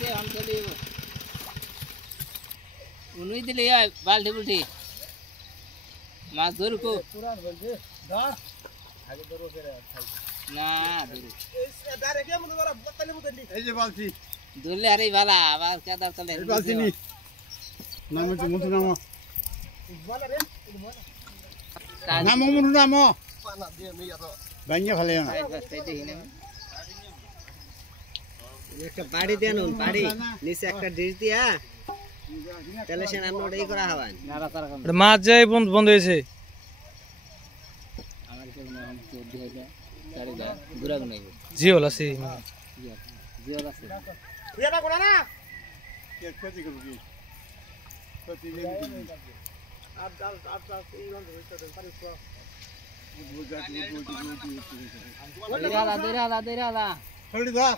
আছে অন চলে উনুই দিলে বালতি বুলটি মাছ ধরুকো পুরান বলছে ধর আগে ধরো ফেরে না ধরু এই দাঁড়ে কে মনে করা বতলে বুতলি এই যে বালতি ধরলে আরে বালা আবার কাদার তলে এই বালতি নি নামে তো মুতু নামো বলা রে নামো মুতু নামো পানা দিয়ে মিয়া তো বানিয়ে ফেলে না বাস তাই দেখি না একটা বাড়ি দেন বাড়ি নিচে একটা ডিশ দিয়া তাহলে সে নাম ওটাই করা হবেন এটা মাছ যাই বন্ধ হয়েছে আমার কাছে নাম তো দিয়ে দে সাড়ে দা গুরাগ নাই জিওল আছে জিওল আছে এরা কোনা না কে ক্ষতি করবি ক্ষতি দিন আর এই বন্ধ হইছে তো পারিস তো দেরা ছড়ি ধর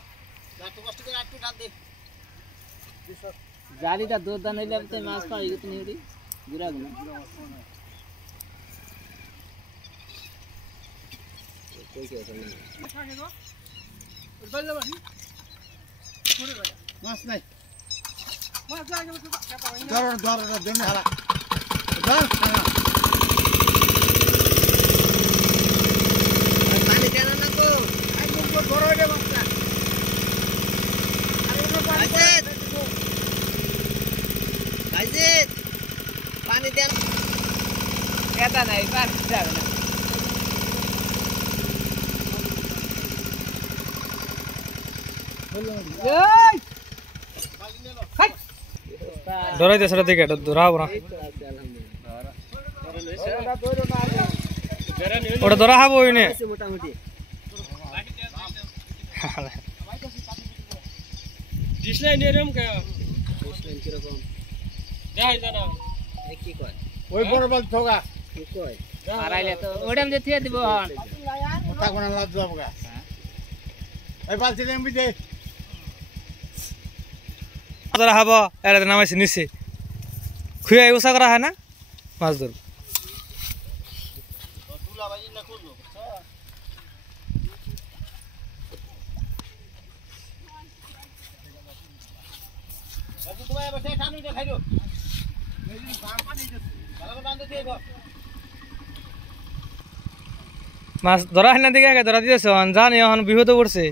জালিটা দূর দান হইলে তো মাছ পাই গেত নি ওরি গুরাগ না কই কে তো না মাছ নাই মাছ যায় গেল ধর ধর দেন হারা ধর পানি দেন না তো আই মুখ বড় হয়ে বাচ্চা ভাইজিৎ পানি দেন এটা নাই পানি যাবে না ধরাইতে সেটা দিকে ধরাবো না ওটা ধরা হবো ওইনে মোটামুটি ডিসলাইন এরকম কে ডিসলাইন কি রকম দেখাই জানা এই কি কয় ওই বড় বল ঠোকা কি কয় পারাইলে তো ওডাম যে থিয়ে দিব হন কথা কোন লাজ যাবগা এই বালতি নেম বিদে ধরা হবো এর নামাইছে নিচে খুঁয়ে উষা করা হয় না মাছ ধর তুলা বাজি না করলো আজকে তোমায় বসে খানু দে খাইলো এই যে বাম পানি দিছে ভালো করে বাঁধতে দিও মাছ ধরা হয় না দিকে আগে ধরা দিয়েছে জানি এখন বিপদ পড়ছে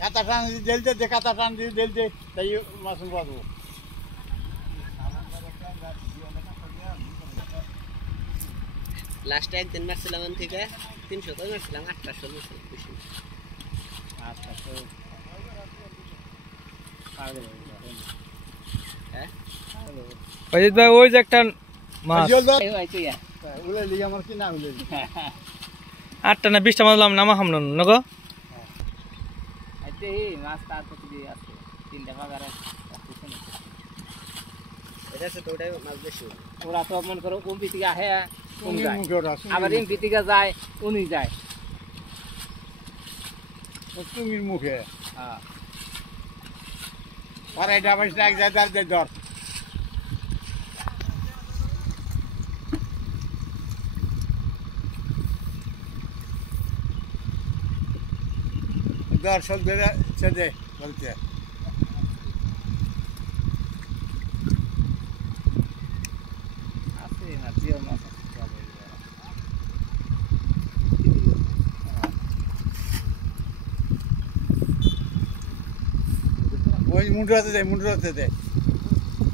কাটা টান দিলতে দে কাটা টান দিলতে তাই মাছ পাবো লাস্ট একদিন মারছিলাম আন থেকে 300 কই মারছিলাম 800 বেশি 800 হ্যাঁ অজিত ভাই ওই যে একটা মাছ এই ভাই তুই উলে লি আমার কি না উলে 8টা না 20টা মাছ নামা হামন নগো আইতে মাছ তার প্রতি দিয়ে আছে 3টা বাগার আছে এটা সে তোটাই মাছ বেশি ওরা তো মন করো কমপি থেকে আহে কম যায় আবার এমপি থেকে যায় উনি যায় তুমির মুখে হ্যাঁ আর এটা বাইস লাগ যায় দার দে ধর দর্শক ধরে ছেদে বলতে আছে না জিও মাছ ওই মুন্ডুরাতে দে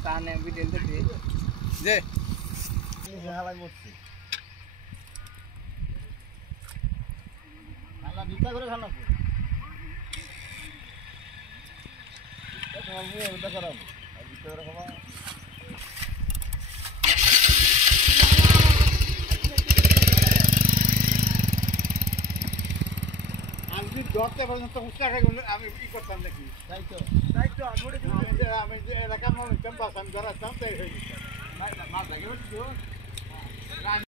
টানে বিটেল দে দে হালাই মরছি খালা ভিক্ষা করে খালা তোমার মুখে ওটা করাবো আর ভিক্ষা করে খাবা আমি ধরতে পর্যন্ত উৎসাহ আমি কি করতাম নাকি তাই তো আমি এলাকার মানুষ আমি ধরাতাম তাই হয়ে গেছে মাছ লাগে